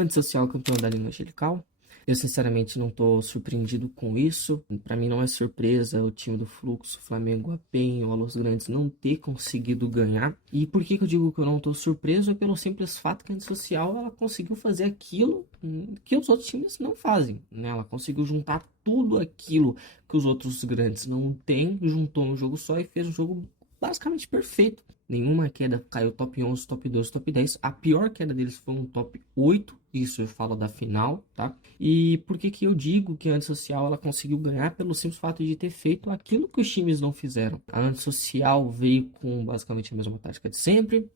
Antissocial campeão da Liga Angelical. Eu sinceramente não tô surpreendido com isso. Para mim não é surpresa o time do Fluxo, Flamengo, a PEN ou a Los Grandes não ter conseguido ganhar. E por que que eu digo que eu não tô surpreso? É pelo simples fato que a Antissocial ela conseguiu fazer aquilo que os outros times não fazem, né? Ela conseguiu juntar tudo aquilo que os outros grandes não têm, juntou no jogo só e fez um jogo basicamente perfeito. Nenhuma queda caiu top 11, top 12, top 10. A pior queda deles foi um top 8. Isso eu falo da final, tá? E por que que eu digo que a Antissocial ela conseguiu ganhar? Pelo simples fato de ter feito aquilo que os times não fizeram. A Antissocial veio com basicamente a mesma tática de sempre.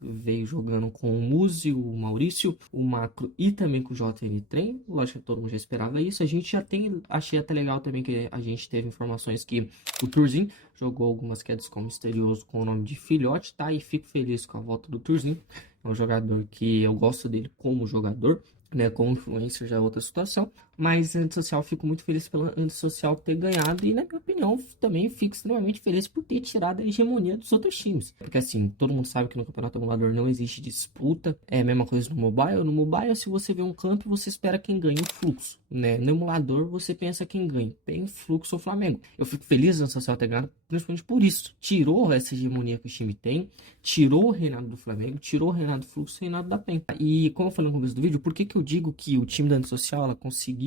Veio jogando com o Muzi, o Maurício, o Macro e também com o JN Trem. Lógico que todo mundo já esperava isso. A gente já tem... Achei até legal também que a gente teve informações que o Turzinho jogou algumas quedas com o Misterioso com o nome de Filhote, tá? E fico feliz com a volta do Turzinho. É um jogador que eu gosto dele como jogador, né? Como influencer já é outra situação. Mas a Antissocial, fico muito feliz pela Antissocial ter ganhado. E na minha opinião, também fico extremamente feliz por ter tirado a hegemonia dos outros times. Porque assim, todo mundo sabe que no campeonato emulador não existe disputa. É a mesma coisa no mobile. No mobile, se você vê um campo, você espera quem ganha o Fluxo, né? No emulador, você pensa quem ganha. Tem Fluxo ou Flamengo. Eu fico feliz da Antissocial ter ganhado, principalmente por isso. Tirou essa hegemonia que o time tem. Tirou o reinado do Flamengo. Tirou o reinado do Fluxo e o reinado da PEN. E como eu falei no começo do vídeo, por que que eu digo que o time da Antissocial ela conseguiu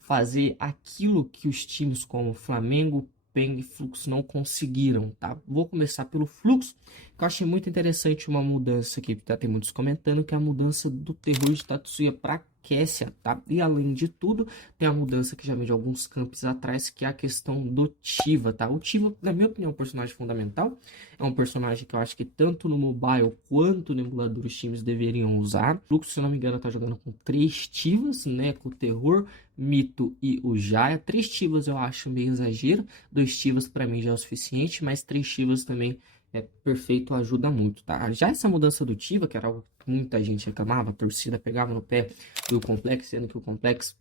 fazer aquilo que os times como Flamengo, PEN e Fluxo não conseguiram, tá? Vou começar pelo Fluxo, que eu achei muito interessante uma mudança aqui, tá? Tem muitos comentando, que é a mudança do terror de Tatsuya para Kessia, tá? E além de tudo, tem a mudança que já vem de alguns campos atrás, que é a questão do Tiva, tá? O Tiva, na minha opinião, é um personagem fundamental, é um personagem que eu acho que tanto no mobile quanto no emulador os times deveriam usar. O Fluxo, se eu não me engano, tá jogando com 3 Tivas, né? Com o Terror, Mito e o Jaya. 3 Tivas eu acho meio exagero, 2 Tivas para mim já é o suficiente, mas 3 Tivas também é perfeito, ajuda muito, tá? Já essa mudança do Tiva, que era algo que muita gente reclamava, a torcida pegava no pé do Complex, sendo que o Complex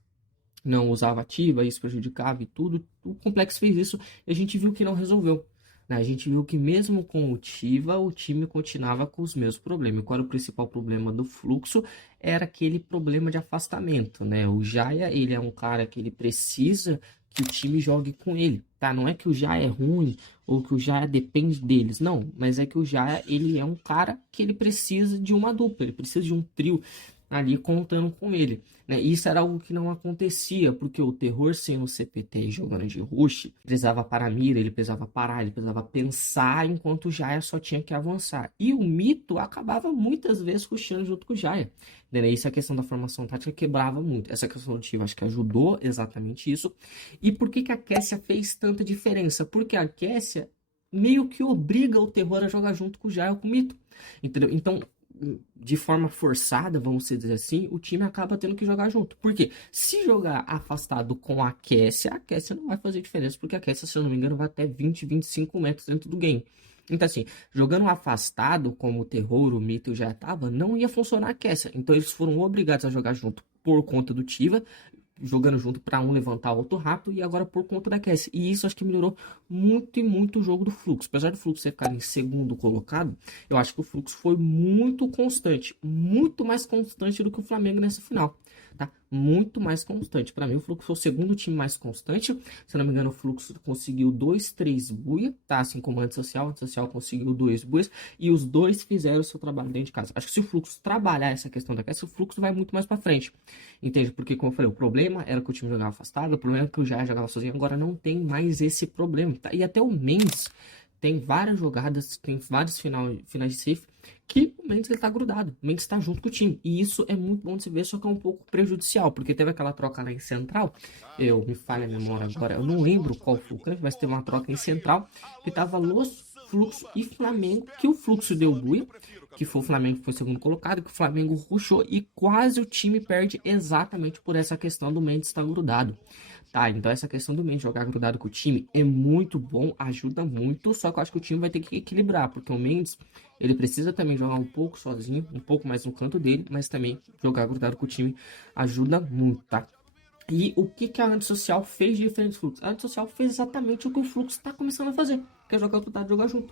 não usava ativa, isso prejudicava e tudo. O Complexo fez isso e a gente viu que não resolveu, né? A gente viu que mesmo com o Tiva, o time continuava com os mesmos problemas. Qual era o principal problema do Fluxo? Era aquele problema de afastamento, né? O Jaya, ele é um cara que ele precisa que o time jogue com ele, tá? Não é que o Jaya é ruim ou que o Jaya depende deles, não. Mas é que o Jaya, ele é um cara que ele precisa de uma dupla, ele precisa de um trio ali contando com ele, né? Isso era algo que não acontecia, porque o Terror sendo CPT e jogando de rush, precisava parar a mira, ele precisava parar, ele precisava pensar, enquanto o Jaya só tinha que avançar. E o Mito acabava muitas vezes rushando junto com o Jaya, né? Isso é a questão da formação tática quebrava muito. Essa questão do time acho que ajudou exatamente isso. E por que que a Kessia fez tanta diferença? Porque a Kessia meio que obriga o Terror a jogar junto com o Jaya ou com o Mito, entendeu? Então, de forma forçada, vamos dizer assim, o time acaba tendo que jogar junto. Porque se jogar afastado com a Kessia não vai fazer diferença, porque a Kessia, se eu não me engano, vai até 20, 25 metros dentro do game. Então, assim, jogando afastado, como o Terror, o Mito já estava, não ia funcionar a Kessia. Então, eles foram obrigados a jogar junto por conta do Tiva, jogando junto para um levantar o outro rápido e agora por conta da Cassie. E isso acho que melhorou muito e muito o jogo do Fluxo. Apesar do Fluxo ser ficar em segundo colocado, eu acho que o Fluxo foi muito constante, muito mais constante do que o Flamengo nessa final, tá? Muito mais constante. Para mim, o Fluxo foi o segundo time mais constante. Se eu não me engano, o Fluxo conseguiu 2, 3 buia, tá? Assim como a Antissocial conseguiu 2 buias e os dois fizeram o seu trabalho dentro de casa. Acho que se o Fluxo trabalhar essa questão da Cassie, o Fluxo vai muito mais para frente. Entende? Porque, como eu falei, o problema era que o time jogava afastado, o problema é que o Jaya jogava sozinho, agora não tem mais esse problema, tá? E até o Mendes tem várias jogadas, tem vários finais de safe que o Mendes ele tá grudado, o Mendes tá junto com o time, e isso é muito bom de se ver, só que é um pouco prejudicial, porque teve aquela troca lá em Central, eu me falha a memória agora, eu não lembro qual foi o campo, mas teve uma troca em Central, que tava Los Fluxo e Flamengo, que o Fluxo deu buia, que foi o Flamengo que foi segundo colocado, que o Flamengo rushou e quase o time perde exatamente por essa questão do Mendes estar grudado. Tá, então essa questão do Mendes jogar grudado com o time é muito bom, ajuda muito, só que eu acho que o time vai ter que equilibrar, porque o Mendes, ele precisa também jogar um pouco sozinho, um pouco mais no canto dele, mas também jogar grudado com o time ajuda muito, tá? E o que que a Antissocial fez de diferente do Fluxo? A Antissocial fez exatamente o que o Fluxo está começando a fazer, que é jogar grudado, jogar junto.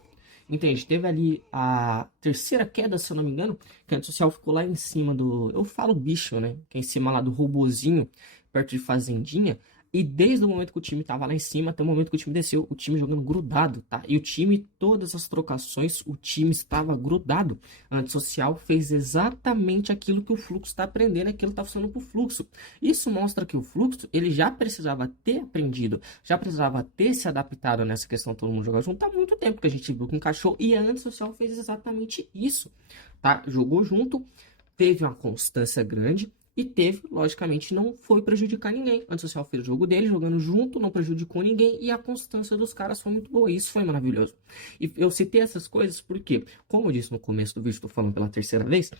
Entende? Teve ali a terceira queda, se eu não me engano, que a antissocial ficou lá em cima do... Eu falo bicho, né? Que é em cima lá do robozinho, perto de Fazendinha. E desde o momento que o time tava lá em cima até o momento que o time desceu, o time jogando grudado, tá? E o time, todas as trocações, o time estava grudado. A antissocial fez exatamente aquilo que o fluxo está aprendendo, aquilo está funcionando pro fluxo. Isso mostra que o fluxo, ele já precisava ter aprendido, já precisava ter se adaptado nessa questão de todo mundo jogar junto. Há muito tempo que a gente viu que encaixou e a antissocial fez exatamente isso, tá? Jogou junto, teve uma constância grande. E teve, logicamente, não foi prejudicar ninguém. A antissocial fez o jogo dele, jogando junto, não prejudicou ninguém. E a constância dos caras foi muito boa. Isso foi maravilhoso. E eu citei essas coisas porque, como eu disse no começo do vídeo, estou falando pela terceira vez,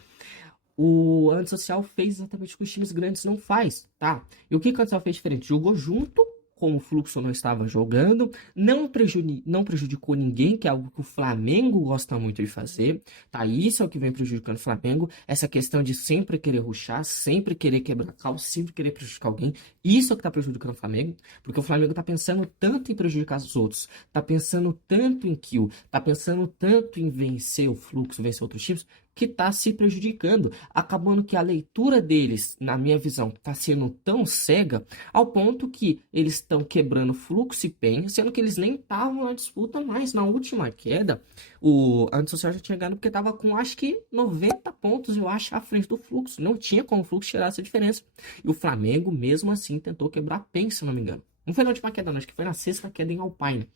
o antissocial fez exatamente o que os times grandes não faz, tá? E o que o antissocial fez diferente? Jogou junto, como o fluxo não estava jogando, não prejudicou ninguém, que é algo que o Flamengo gosta muito de fazer, tá? Isso é o que vem prejudicando o Flamengo, essa questão de sempre querer rushar, sempre querer quebrar cal, sempre querer prejudicar alguém, isso é o que tá prejudicando o Flamengo, porque o Flamengo tá pensando tanto em prejudicar os outros, tá pensando tanto em kill, tá pensando tanto em vencer o fluxo, vencer outros times, que está se prejudicando, acabando que a leitura deles, na minha visão, está sendo tão cega, ao ponto que eles estão quebrando fluxo e pen, sendo que eles nem estavam na disputa mais. Na última queda, o antissocial já tinha ganho porque estava com, acho que, 90 pontos, eu acho, à frente do fluxo. Não tinha como o fluxo tirar essa diferença. E o Flamengo, mesmo assim, tentou quebrar a pen, se não me engano. Não foi na última queda, não, acho que foi na sexta queda em Alpine.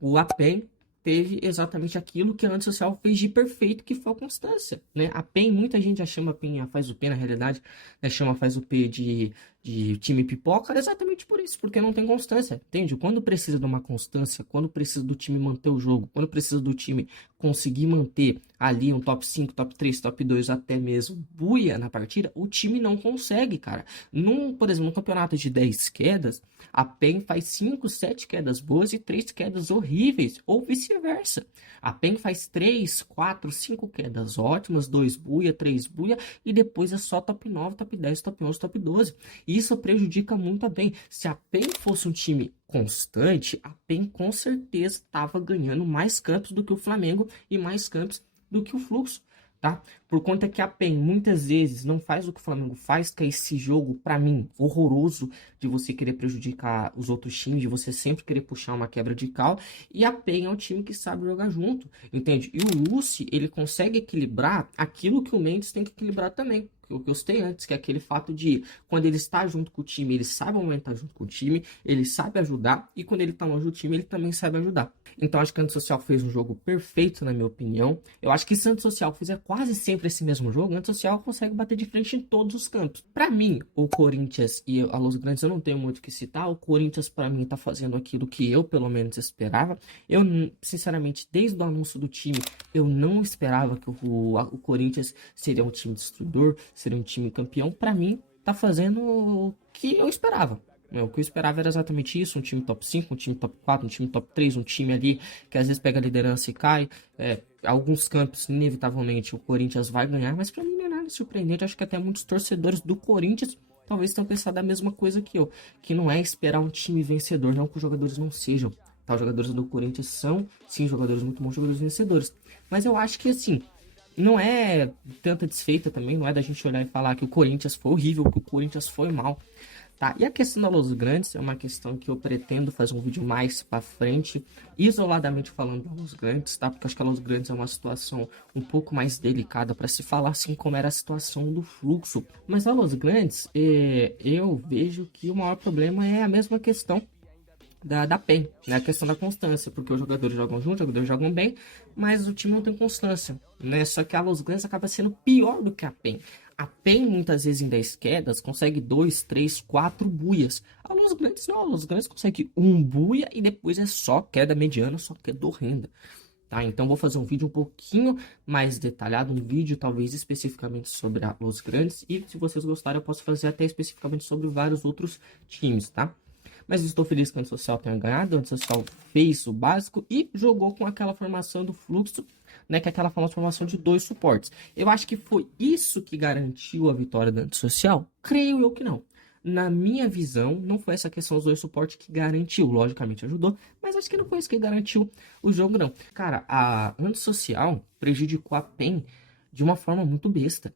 O Apen teve exatamente aquilo que a antissocial fez de perfeito, que foi a constância, né? A PEN, muita gente já chama a PEN, faz o P na realidade, né? Chama faz o P de time pipoca, exatamente por isso, porque não tem constância, entende? Quando precisa de uma constância, quando precisa do time manter o jogo, quando precisa do time conseguir manter ali um top 5, top 3, top 2, até mesmo buia na partida, o time não consegue, cara. Por exemplo, num campeonato de 10 quedas, a PEN faz 5, 7 quedas boas e 3 quedas horríveis, ou vice-versa. A PEN faz 3, 4, 5 quedas ótimas, 2 buia, 3 buia, e depois é só top 9, top 10, top 11, top 12. Isso prejudica muito a PEN. Se a PEN fosse um time constante, a PEN com certeza estava ganhando mais campos do que o Flamengo e mais campos do que o Fluxo, tá? Por conta que a PEN muitas vezes não faz o que o Flamengo faz, que é esse jogo, pra mim, horroroso de você querer prejudicar os outros times, de você sempre querer puxar uma quebra de cal, e a PEN é um time que sabe jogar junto, entende? E o Lucy, ele consegue equilibrar aquilo que o Mendes tem que equilibrar também, o que eu citei antes, que é aquele fato de quando ele está junto com o time, ele sabe aumentar junto com o time, ele sabe ajudar, e quando ele está longe do time, ele também sabe ajudar. Então acho que a Antissocial fez um jogo perfeito, na minha opinião. Eu acho que se a Antissocial fizer quase sempre esse mesmo jogo, a Antissocial consegue bater de frente em todos os campos. Para mim, o Corinthians e a Los Grandes, eu não tenho muito o que citar. O Corinthians, para mim, tá fazendo aquilo que eu, pelo menos, esperava. Eu, sinceramente, desde o anúncio do time, eu não esperava que o Corinthians seria um time destruidor, seria um time campeão. Para mim, tá fazendo o que eu esperava. O que eu esperava era exatamente isso, um time top 5, um time top 4, um time top 3, um time ali que às vezes pega a liderança e cai. Alguns campos, inevitavelmente, o Corinthians vai ganhar, mas pra mim não é nada surpreendente. Acho que até muitos torcedores do Corinthians talvez tenham pensado a mesma coisa que eu, que não é esperar um time vencedor, não que os jogadores não sejam. Tá? Os jogadores do Corinthians são, sim, jogadores muito bons, jogadores vencedores. Mas eu acho que, assim, não é tanta desfeita também, não é da gente olhar e falar que o Corinthians foi horrível, que o Corinthians foi mal. Tá, e a questão da Los Grandes é uma questão que eu pretendo fazer um vídeo mais pra frente, isoladamente falando da Los Grandes, tá? Porque acho que a Los Grandes é uma situação um pouco mais delicada para se falar, assim como era a situação do Fluxo. Mas a Los Grandes, eu vejo que o maior problema é a mesma questão da PEN, né? A questão da constância, porque os jogadores jogam juntos, os jogadores jogam bem, mas o time não tem constância, né? Só que a Los Grandes acaba sendo pior do que a PEN. A PEN, muitas vezes, em 10 quedas, consegue 2, 3, 4 buias. A Los Grandes não, a Los Grandes consegue 1 buia e depois é só queda mediana, só queda horrenda. Tá, então vou fazer um vídeo um pouquinho mais detalhado, um vídeo talvez especificamente sobre a Los Grandes. E se vocês gostarem, eu posso fazer até especificamente sobre vários outros times, tá? Mas estou feliz que o Antissocial tenha ganhado, o Antissocial fez o básico e jogou com aquela formação do Fluxo, né, que é aquela famosa formação de 2 suportes. Eu acho que foi isso que garantiu a vitória do Antissocial? Creio eu que não. Na minha visão, não foi essa questão dos dois suportes que garantiu. Logicamente ajudou, mas acho que não foi isso que garantiu o jogo, não. Cara, a antissocial prejudicou a PEN de uma forma muito besta.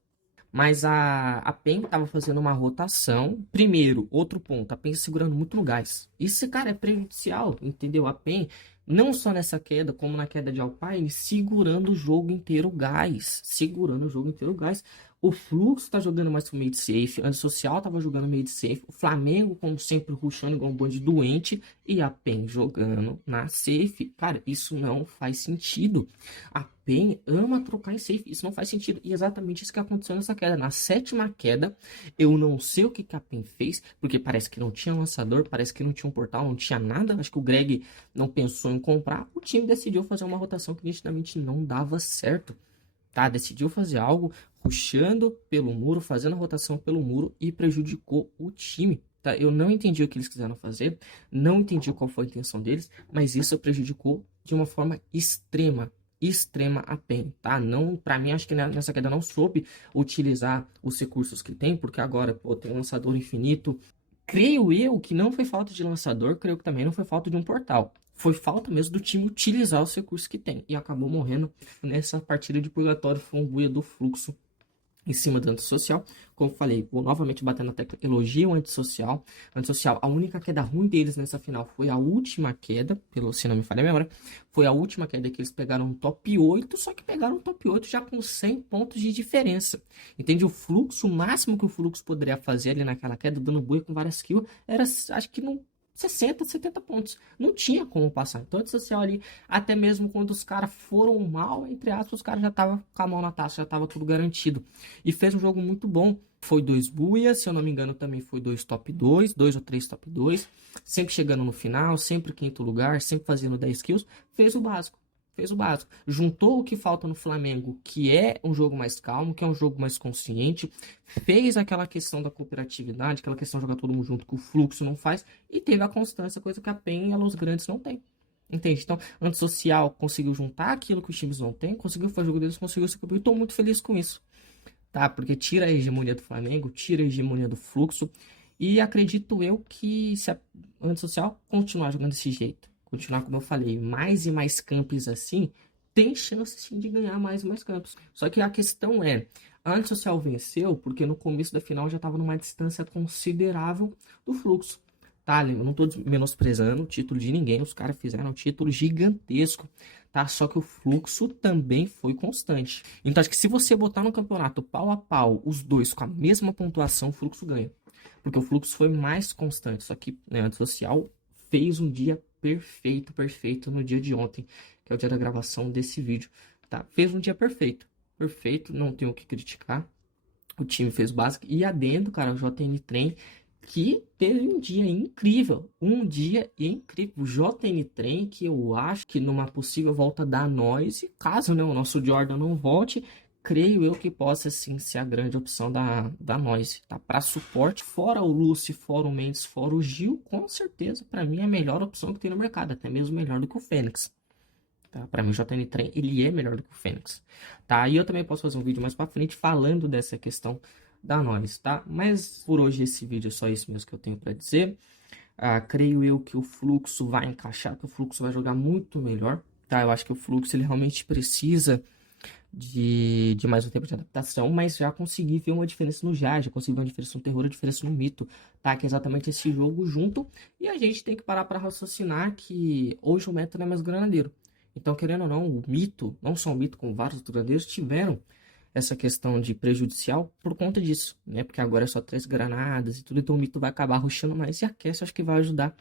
Mas a PEN tava fazendo uma rotação. Primeiro, outro ponto, a PEN segurando muito no gás. Isso, cara, é prejudicial, entendeu? A PEN, não só nessa queda, como na queda de Alpine, segurando o jogo inteiro gás. Segurando o jogo inteiro gás. O Fluxo tá jogando mais com made safe. A Antissocial tava jogando made safe. O Flamengo, como sempre, rushando igual um bando de doente. E a PEN jogando na safe. Cara, isso não faz sentido. A PEN ama trocar em safe. Isso não faz sentido. E exatamente isso que aconteceu nessa queda. Na sétima queda, eu não sei o que a PEN fez. Porque parece que não tinha lançador. Parece que não tinha um portal. Não tinha nada. Acho que o Greg não pensou em comprar. O time decidiu fazer uma rotação que nitidamente não dava certo. Tá? Decidiu fazer algo rushando pelo muro, fazendo a rotação pelo muro e prejudicou o time. Tá? Eu não entendi o que eles quiseram fazer, não entendi qual foi a intenção deles, mas isso prejudicou de uma forma extrema a PEN, tá? Não, para mim acho que nessa queda não soube utilizar os recursos que tem, porque agora, pô, tem um lançador infinito. Creio eu que não foi falta de lançador, creio que também não foi falta de um portal. Foi falta mesmo do time utilizar os recursos que tem. E acabou morrendo nessa partida de purgatório. Foi um buia do Fluxo em cima do antissocial. Como falei, vou novamente bater na tecla, elogio o antissocial. Antissocial, a única queda ruim deles nessa final foi a última queda, pelo, se não me falha a memória, foi a última queda que eles pegaram um top 8, só que pegaram um top 8 já com 100 pontos de diferença. Entende? O Fluxo, o máximo que o Fluxo poderia fazer ali naquela queda, dando boi com várias kills, era, acho que não 60, 70 pontos. Não tinha como passar. Então, antissocial ali, até mesmo quando os caras foram mal, entre aspas, os caras já estavam com a mão na taça, já estava tudo garantido. E fez um jogo muito bom. Foi 2 buias, se eu não me engano, também foi 2 top 2, 2 ou 3 top 2. Sempre chegando no final, sempre quinto lugar, sempre fazendo 10 kills. Fez o básico. Fez o básico. Juntou o que falta no Flamengo, que é um jogo mais calmo, que é um jogo mais consciente. Fez aquela questão da cooperatividade, aquela questão de jogar todo mundo junto, que o Fluxo não faz. E teve a constância, coisa que a PEN e a Los Grandes não tem. Entende? Então, antissocial conseguiu juntar aquilo que os times não têm, conseguiu fazer o jogo deles, conseguiu se cobrir. Estou muito feliz com isso. Tá? Porque tira a hegemonia do Flamengo, tira a hegemonia do Fluxo. E acredito eu que se a antissocial continuar jogando desse jeito, continuar como eu falei, mais e mais campos assim, tem chance sim de ganhar mais e mais campos. Só que a questão é, a antissocial venceu porque no começo da final já estava numa distância considerável do Fluxo. Tá, eu não tô menosprezando o título de ninguém, os caras fizeram um título gigantesco, tá? Só que o Fluxo também foi constante. Então acho que se você botar no campeonato pau a pau os dois com a mesma pontuação, o Fluxo ganha. Porque o Fluxo foi mais constante, só que né, a antissocial fez um dia perfeito no dia de ontem, que é o dia da gravação desse vídeo, tá? Fez um dia perfeito, não tenho o que criticar. O time fez o básico e adendo, cara, o JN Trem que teve um dia incrível, o JN Trem, que eu acho que numa possível volta da Noise, caso né, o nosso Jordan não volte, creio eu que possa sim ser a grande opção da Noise, tá? Para suporte, fora o Lucy, fora o Mendes, fora o Gil, com certeza, para mim é a melhor opção que tem no mercado, até mesmo melhor do que o Fênix. Tá? Para mim o JN Trem, ele é melhor do que o Fênix, tá? E eu também posso fazer um vídeo mais para frente falando dessa questão da Noise, tá? Mas por hoje esse vídeo é só isso mesmo que eu tenho para dizer. Creio eu que o Fluxo vai encaixar, que o Fluxo vai jogar muito melhor, tá? Eu acho que o Fluxo ele realmente precisa de mais um tempo de adaptação, mas já consegui ver uma diferença no já consegui ver uma diferença no terror, uma diferença no mito, tá? Que é exatamente esse jogo junto, e a gente tem que parar para raciocinar que hoje o meta não é mais granadeiro. Então, querendo ou não, o mito, não só o mito, como vários outros granadeiros tiveram essa questão de prejudicial por conta disso, né? Porque agora é só 3 granadas e tudo, então o mito vai acabar rushando mais e a Cassie acho que vai ajudar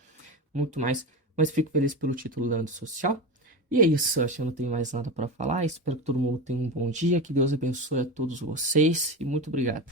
muito mais. Mas fico feliz pelo título da antissocial. E é isso, acho que eu não tenho mais nada para falar. Espero que todo mundo tenha um bom dia, que Deus abençoe a todos vocês e muito obrigado.